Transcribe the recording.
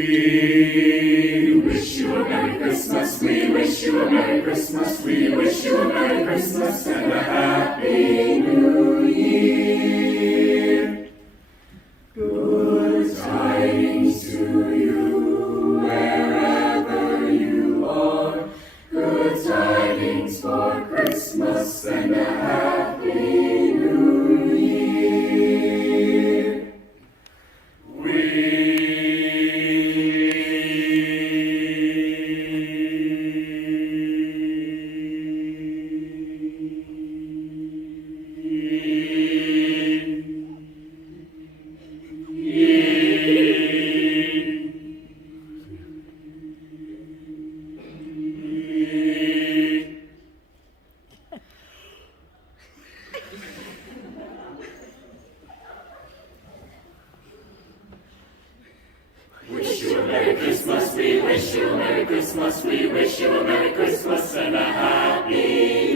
We wish you a Merry Christmas, we wish you a Merry Christmas, we wish you a Merry Christmas and a Happy New Year. Good tidings to you wherever you are, good tidings for Christmas and a Happy New Year. Wish you a Merry Christmas, we wish you a Merry Christmas, we wish you a Merry Christmas and a Happy